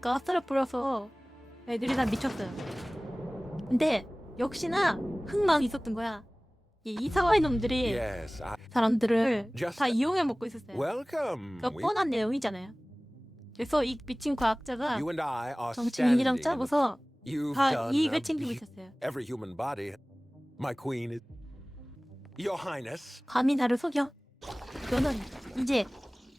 가스를 뿌려서 애들이 다 미쳤어요. 근데 역시나 흑마음이 있었던 거야. 이 이사와의 놈들이 Yes, 사람들을 Just- 다 이용해 먹고 있었어요. welcome. 그러니까 뻔한 내용이잖아요. 그래서 이 미친 과학자가 You and I are 정치인이랑 standing. 짜고서 You've 다 done 이익을 챙기고 있었어요. every human body. My queen is Your Highness. 감히 나를 속여? 너는 이제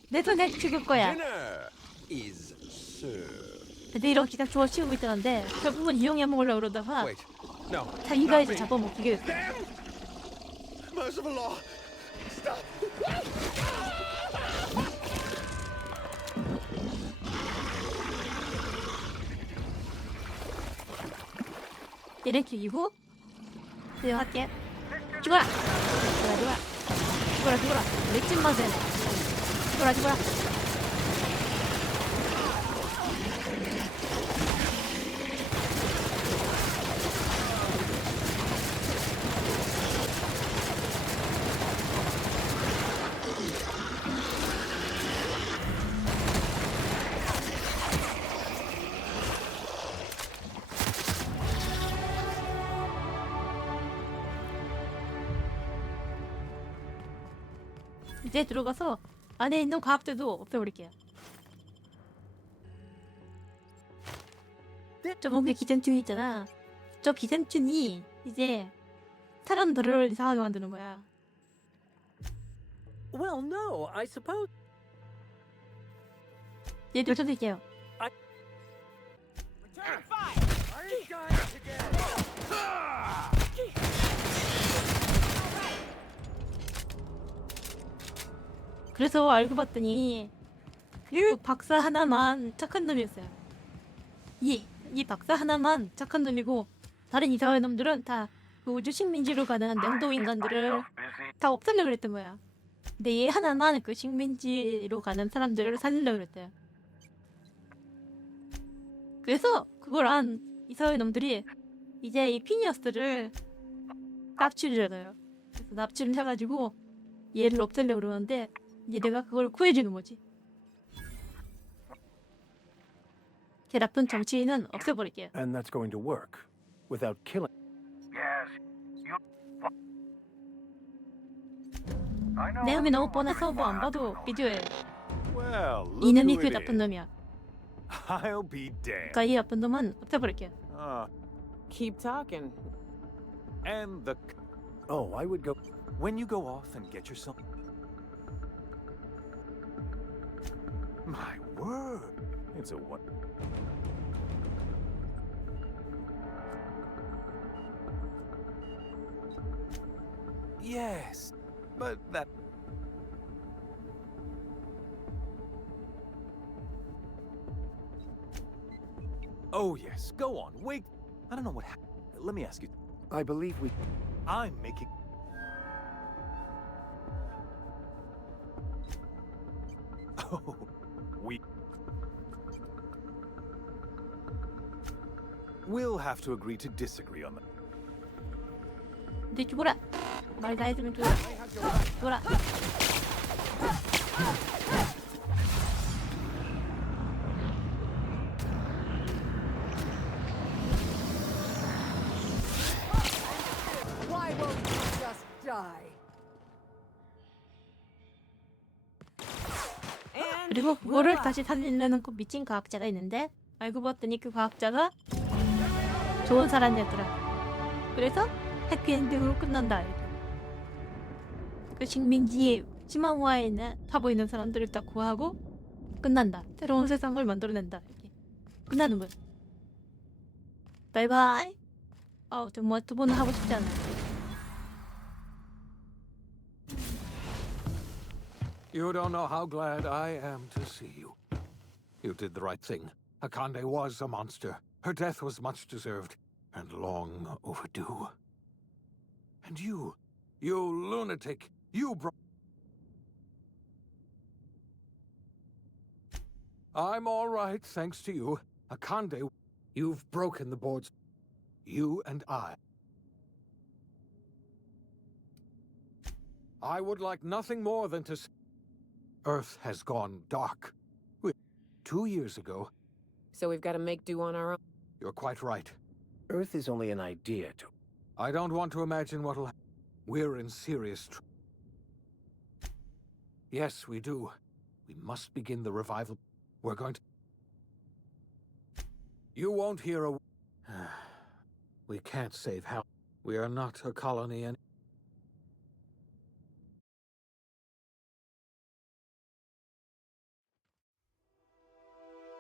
내 손에 죽을 거야. Dinner is served. 근데 이렇게 그냥 주워 치우고 있다는데 결국은 이용해 먹으려고 그러다가 Wait, no. 자기가 not 이제 me. 잡아먹히게 됐어. Damn! Merciful law. Stop. 얘를 죽이고 내가 할게. 죽어라. 죽어라. 맥진 맛에. 죽어라. 이제 들어가서 안에 있는 과학들도 없애버릴게요. 저 몸에 기생충이 있잖아. 저 기생충이 이제 사람들을 이상하게 만드는 거야. Well, no, I suppose. 얘 쫓아낼게요. Return fire! Are you guys together? 그래서 알고 봤더니 그 박사 하나만 착한 놈이었어요. 이 박사 하나만 착한 놈이고 다른 이상한 놈들은 다 그 우주 식민지로 가는 냉동 인간들을 다 없애려고 그랬던 거야. 근데 얘 하나만 그 식민지로 가는 사람들을 살리려고 그랬대요. 그래서 그걸 안 이사회 놈들이 이제 이 피니어스를 납치를 해요. 그래서 납치를 해가지고 얘를 없애려고 그러는데 이제 내가 그걸 구해주는 거지. 걔 나쁜 정치인은 없애버릴게요. And that's going to work without killing. 내 놈이 너무 뻔해서 뭐 안 봐도 비디오에 Well, look 이놈이 who 그 it 나쁜 is. 놈이야. I'll be damned. 그러니까 이 나쁜 놈은 없애버릴게요. Keep talking. And the. Oh, I would go. When you go off and get yourself. My word, it's a what? Yes, but that. Oh yes, go on. Wait, I don't know what happened. Let me ask you. I believe we. I'm making. Oh, we. We'll have to agree to disagree on that. 근데 죽어라. 말 다 했으면 죽어라. Why won't you just die? 그리고 그거를 다시 살리려는 그 미친 과학자가 있는데 알고 봤더니 그 과학자가 좋은 사람이었더라. 그래서 해피엔딩으로 끝난다. 이렇게. 그 식민지 시마무아에 있는 타고 있는 사람들을 다 구하고 끝난다. 새로운 세상을 만들어낸다. 이렇게 끝나는 거야. 바이바이. 정말 두 번은 하고 싶지 않아. You don't know how glad I am to see you. You did the right thing. Akande was a monster. Her death was much deserved and long overdue. And you lunatic, you brought... I'm all right, thanks to you. Akande, you've broken the boards. You and I. I would like nothing more than to... Earth has gone dark. 2 years ago, So we've got to make do on our own. You're quite right. Earth is only an idea to... I don't want to imagine what'll happen. We're in serious trouble. Yes, we do. We must begin the revival. We're going to... You won't hear a... We can't save Hal. We are not a colony and...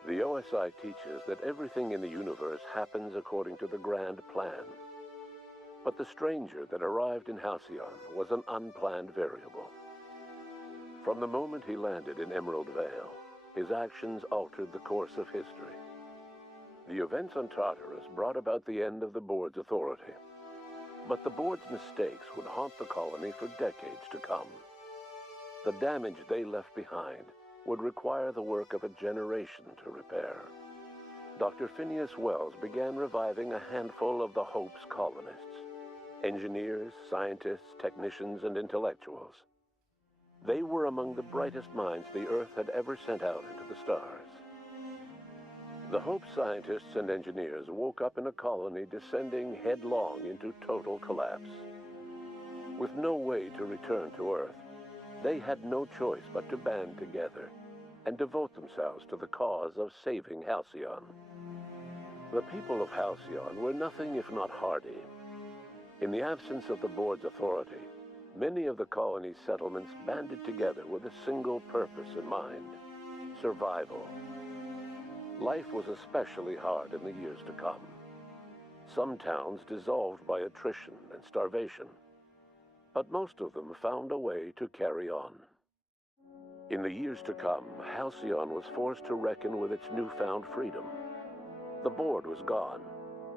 The OSI teaches that everything in the universe happens according to the grand plan. But the stranger that arrived in Halcyon was an unplanned variable. From the moment he landed in Emerald Vale, his actions altered the course of history. The events on Tartarus brought about the end of the board's authority. But the board's mistakes would haunt the colony for decades to come. The damage they left behind would require the work of a generation to repair. Dr. Phineas Wells began reviving a handful of the Hope's colonists: engineers, scientists, technicians, and intellectuals. They were among the brightest minds the Earth had ever sent out into the stars. The Hope scientists and engineers woke up in a colony descending headlong into total collapse. With no way to return to Earth, they had no choice but to band together and devote themselves to the cause of saving Halcyon. The people of Halcyon were nothing if not hardy. In the absence of the board's authority, many of the colony's settlements banded together with a single purpose in mind: survival. Life was especially hard in the years to come. Some towns dissolved by attrition and starvation, but most of them found a way to carry on. In the years to come, Halcyon was forced to reckon with its newfound freedom. The board was gone,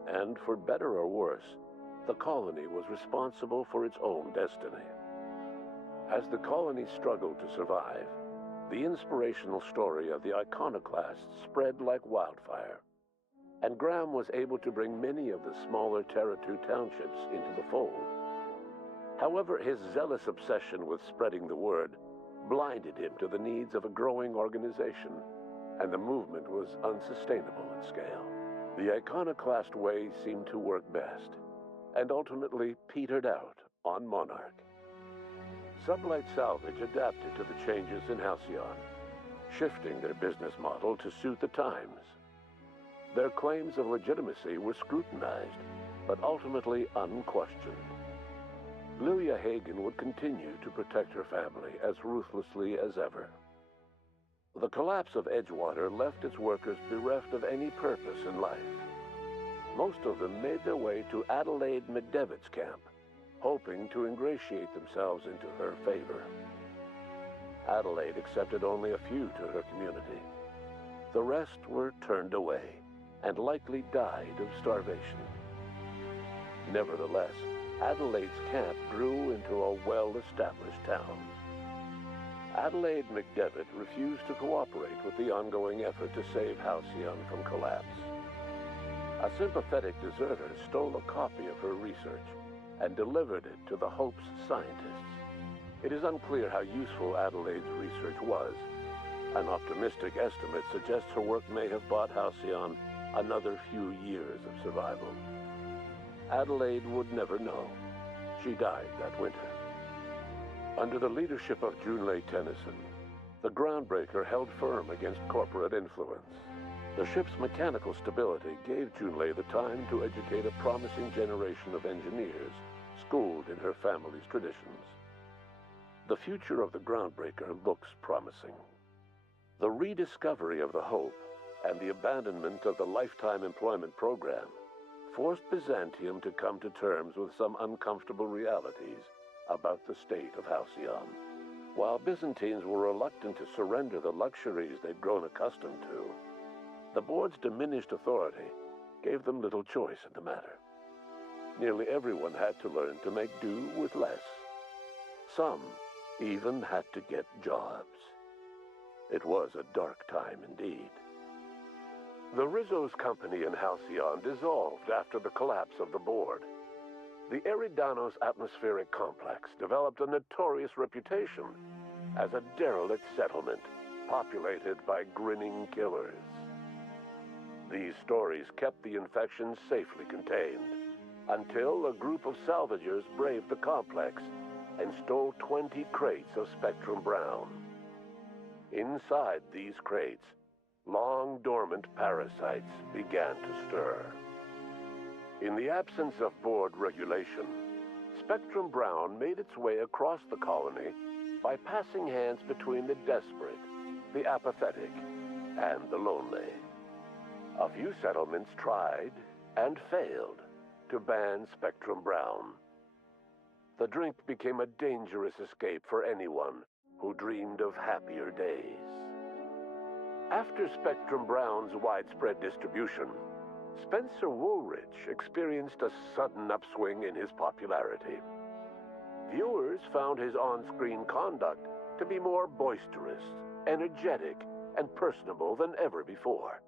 and for better or worse, the colony was responsible for its own destiny. As the colony struggled to survive, the inspirational story of the iconoclasts spread like wildfire, and Graham was able to bring many of the smaller Terra 2 townships into the fold. However, his zealous obsession with spreading the word blinded him to the needs of a growing organization, and the movement was unsustainable at scale. The iconoclast way seemed to work best, and ultimately petered out on Monarch. Sublight Salvage adapted to the changes in Halcyon, shifting their business model to suit the times. Their claims of legitimacy were scrutinized, but ultimately unquestioned. Lilia Hagen would continue to protect her family as ruthlessly as ever. The collapse of Edgewater left its workers bereft of any purpose in life. Most of them made their way to Adelaide McDevitt's camp, hoping to ingratiate themselves into her favor. Adelaide accepted only a few to her community. The rest were turned away and likely died of starvation. Nevertheless, Adelaide's camp grew into a well-established town. Adelaide McDevitt refused to cooperate with the ongoing effort to save Halcyon from collapse. A sympathetic deserter stole a copy of her research and delivered it to the Hope's scientists. It is unclear how useful Adelaide's research was. An optimistic estimate suggests her work may have bought Halcyon another few years of survival. Adelaide would never know. She died that winter. Under the leadership of Junlei Tennyson, the Groundbreaker held firm against corporate influence. The ship's mechanical stability gave Junlei the time to educate a promising generation of engineers schooled in her family's traditions. The future of the Groundbreaker looks promising. The rediscovery of the Hope and the abandonment of the lifetime employment program forced Byzantium to come to terms with some uncomfortable realities about the state of Halcyon. While Byzantines were reluctant to surrender the luxuries they'd grown accustomed to, the board's diminished authority gave them little choice in the matter. Nearly everyone had to learn to make do with less. Some even had to get jobs. It was a dark time indeed. The Rizzo's company in Halcyon dissolved after the collapse of the board. The Eridanos atmospheric complex developed a notorious reputation as a derelict settlement populated by grinning killers. These stories kept the infection safely contained, until a group of salvagers braved the complex and stole 20 crates of Spectrum Brown. Inside these crates, long dormant parasites began to stir. In the absence of board regulation, Spectrum Brown made its way across the colony by passing hands between the desperate, the apathetic, and the lonely. A few settlements tried and failed to ban Spectrum Brown. The drink became a dangerous escape for anyone who dreamed of happier days. After Spectrum Brown's widespread distribution, Spencer Woolrich experienced a sudden upswing in his popularity. Viewers found his on-screen conduct to be more boisterous, energetic, and personable than ever before.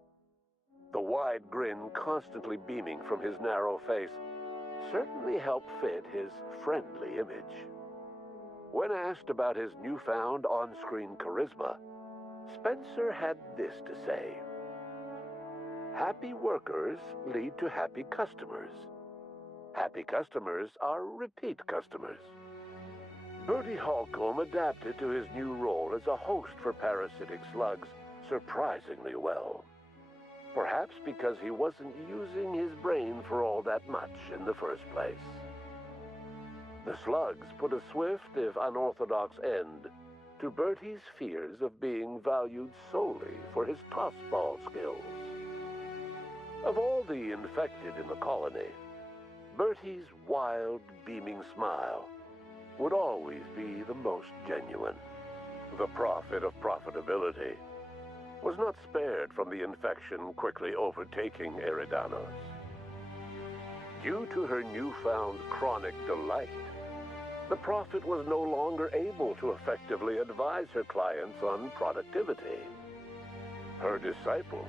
The wide grin constantly beaming from his narrow face certainly helped fit his friendly image. When asked about his newfound on-screen charisma, Spencer had this to say: "Happy workers lead to happy customers. Happy customers are repeat customers." Bertie Holcomb adapted to his new role as a host for parasitic slugs surprisingly well. Perhaps because he wasn't using his brain for all that much in the first place. The slugs put a swift, if unorthodox, end to Bertie's fears of being valued solely for his tossball skills. Of all the infected in the colony, Bertie's wild, beaming smile would always be the most genuine. The prophet of profitability was not spared from the infection quickly overtaking Eridanos. Due to her newfound chronic delight, the prophet was no longer able to effectively advise her clients on productivity. Her disciples,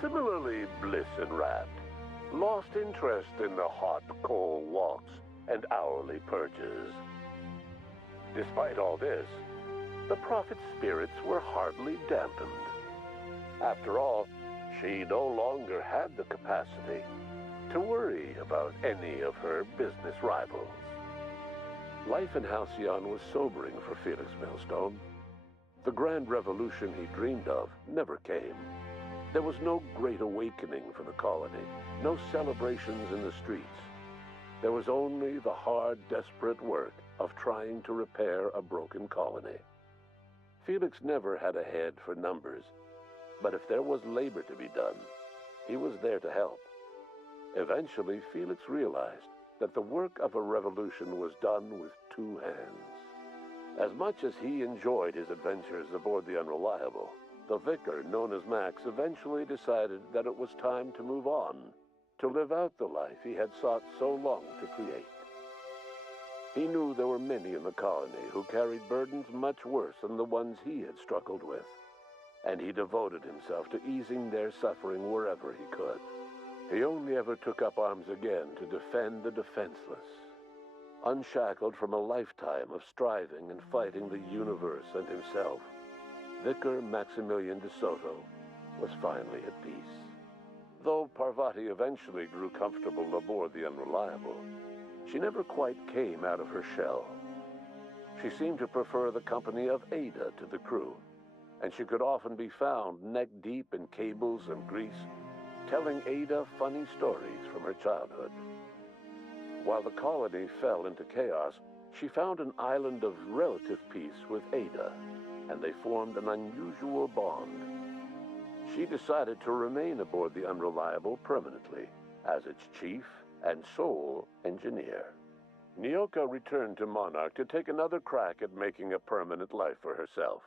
similarly bliss-enwrapped, lost interest in the hot, cold walks and hourly purges. Despite all this, the prophet's spirits were hardly dampened. After all, she no longer had the capacity to worry about any of her business rivals. Life in Halcyon was sobering for Felix Millstone. The grand revolution he dreamed of never came. There was no great awakening for the colony, no celebrations in the streets. There was only the hard, desperate work of trying to repair a broken colony. Felix never had a head for numbers, but if there was labor to be done, he was there to help. Eventually, Felix realized that the work of a revolution was done with two hands. As much as he enjoyed his adventures aboard the Unreliable, the vicar, known as Max, eventually decided that it was time to move on, to live out the life he had sought so long to create. He knew there were many in the colony who carried burdens much worse than the ones he had struggled with, and he devoted himself to easing their suffering wherever he could. He only ever took up arms again to defend the defenseless. Unshackled from a lifetime of striving and fighting the universe and himself, Vicar Maximilian de Soto was finally at peace. Though Parvati eventually grew comfortable aboard the Unreliable, she never quite came out of her shell. She seemed to prefer the company of Ada to the crew, and she could often be found neck-deep in cables and grease, telling Ada funny stories from her childhood. While the colony fell into chaos, she found an island of relative peace with Ada, and they formed an unusual bond. She decided to remain aboard the Unreliable permanently as its chief and sole engineer. Nyoka returned to Monarch to take another crack at making a permanent life for herself.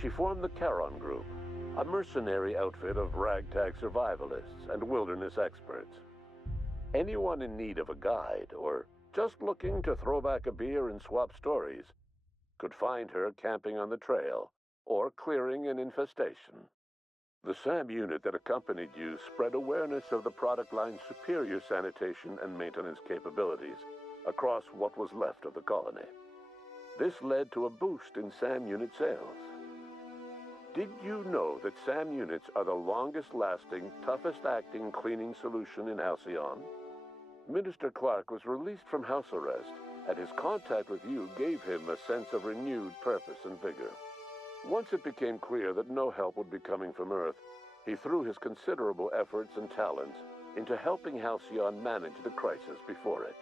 She formed the Charon Group, a mercenary outfit of ragtag survivalists and wilderness experts. Anyone in need of a guide or just looking to throw back a beer and swap stories could find her camping on the trail or clearing an infestation. The SAM unit that accompanied you spread awareness of the product line's superior sanitation and maintenance capabilities across what was left of the colony. This led to a boost in SAM unit sales. Did you know that SAM units are the longest-lasting, toughest-acting cleaning solution in Halcyon? Minister Clark was released from house arrest, and his contact with you gave him a sense of renewed purpose and vigor. Once it became clear that no help would be coming from Earth, he threw his considerable efforts and talents into helping Halcyon manage the crisis before it.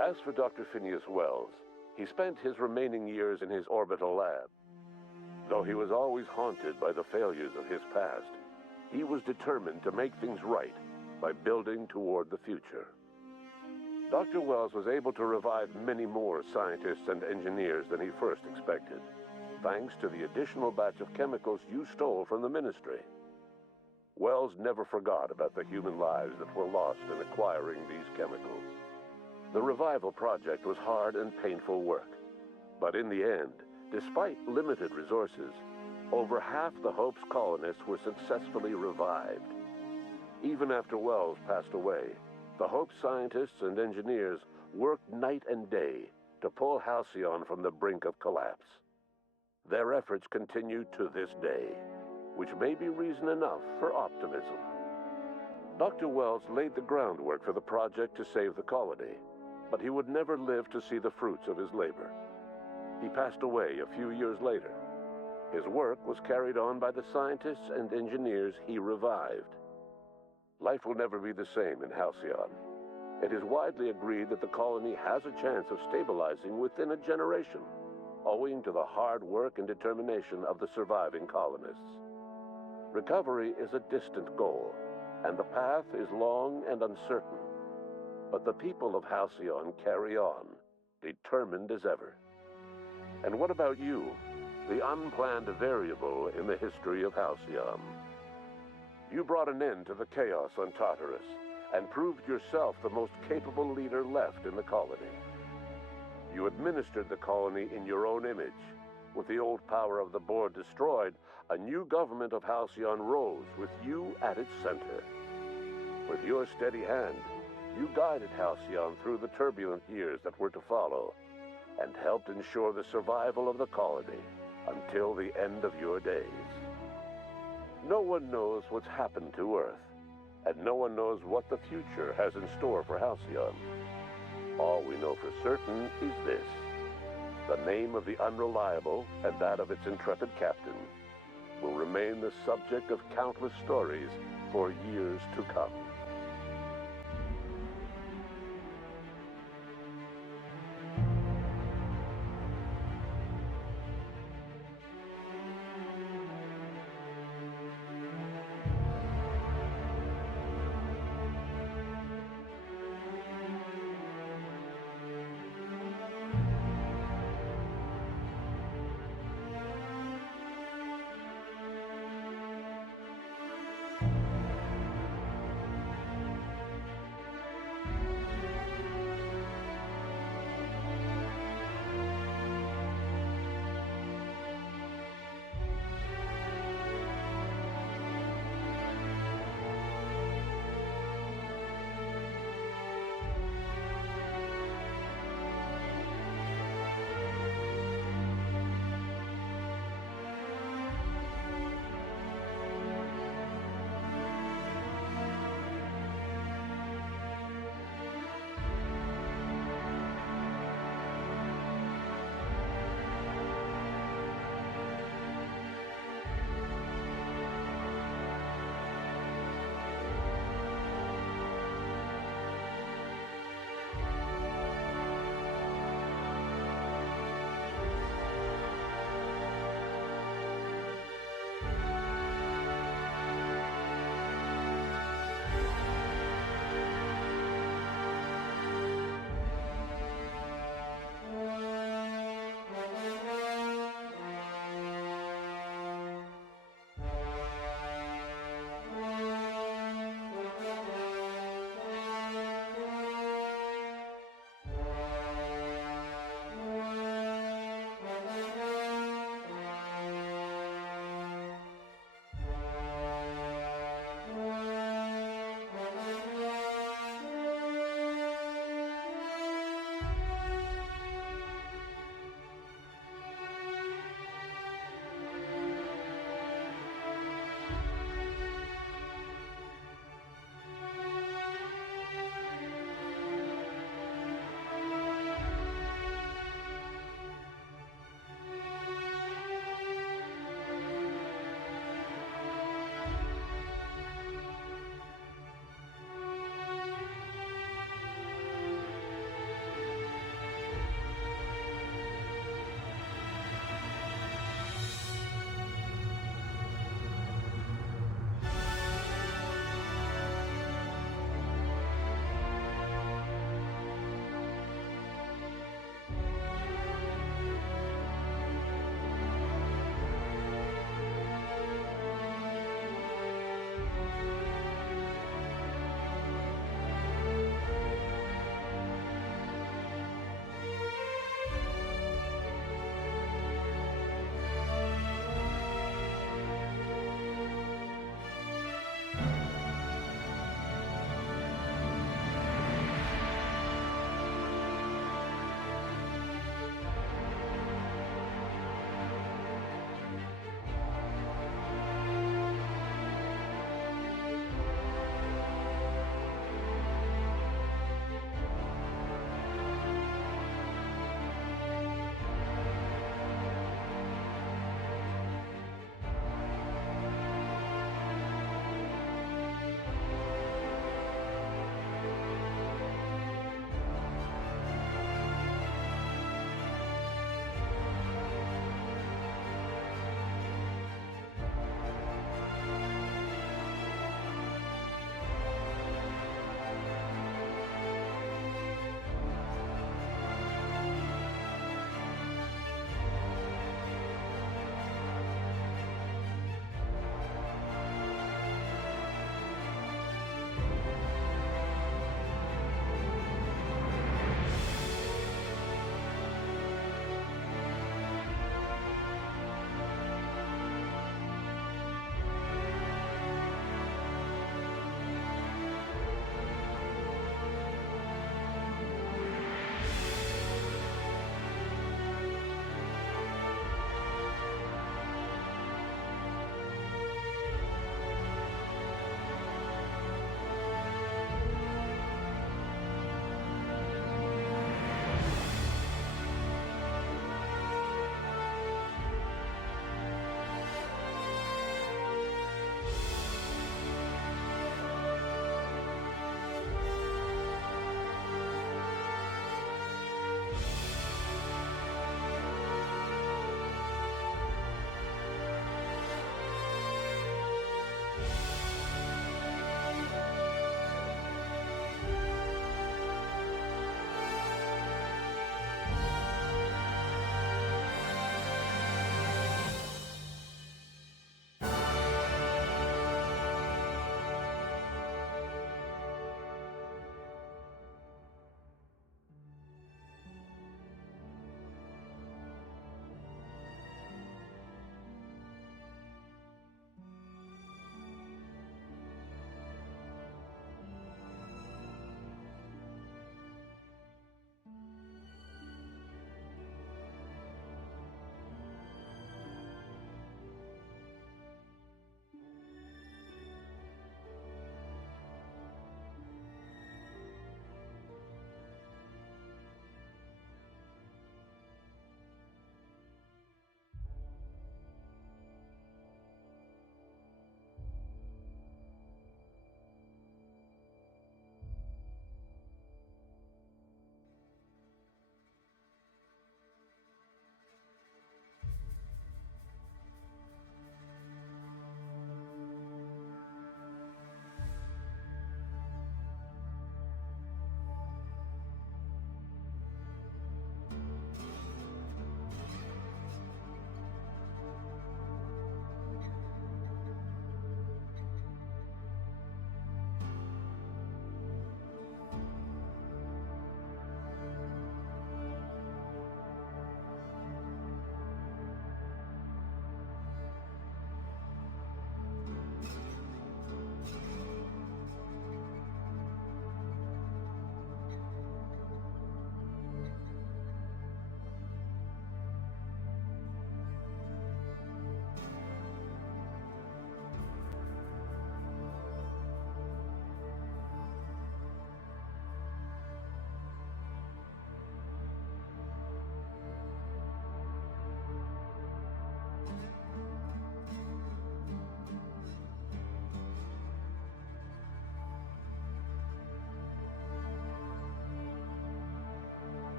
As for Dr. Phineas Wells, he spent his remaining years in his orbital lab. Though he was always haunted by the failures of his past, he was determined to make things right by building toward the future. Dr. Wells was able to revive many more scientists and engineers than he first expected, thanks to the additional batch of chemicals you stole from the ministry. Wells never forgot about the human lives that were lost in acquiring these chemicals. The revival project was hard and painful work, but in the end, despite limited resources, over half the Hope's colonists were successfully revived. Even after Wells passed away, the Hope scientists and engineers worked night and day to pull Halcyon from the brink of collapse. Their efforts continue to this day, which may be reason enough for optimism. Dr. Wells laid the groundwork for the project to save the colony, but he would never live to see the fruits of his labor. He passed away a few years later. His work was carried on by the scientists and engineers he revived. Life will never be the same in Halcyon. It is widely agreed that the colony has a chance of stabilizing within a generation, owing to the hard work and determination of the surviving colonists. Recovery is a distant goal, and the path is long and uncertain. But the people of Halcyon carry on, determined as ever. And what about you, the unplanned variable in the history of Halcyon? You brought an end to the chaos on Tartarus and proved yourself the most capable leader left in the colony. You administered the colony in your own image. With the old power of the board destroyed, a new government of Halcyon rose with you at its center. With your steady hand, you guided Halcyon through the turbulent years that were to follow, and helped ensure the survival of the colony until the end of your days. No one knows what's happened to Earth, and no one knows what the future has in store for Halcyon. All we know for certain is this: the name of the Unreliable and that of its intrepid captain will remain the subject of countless stories for years to come.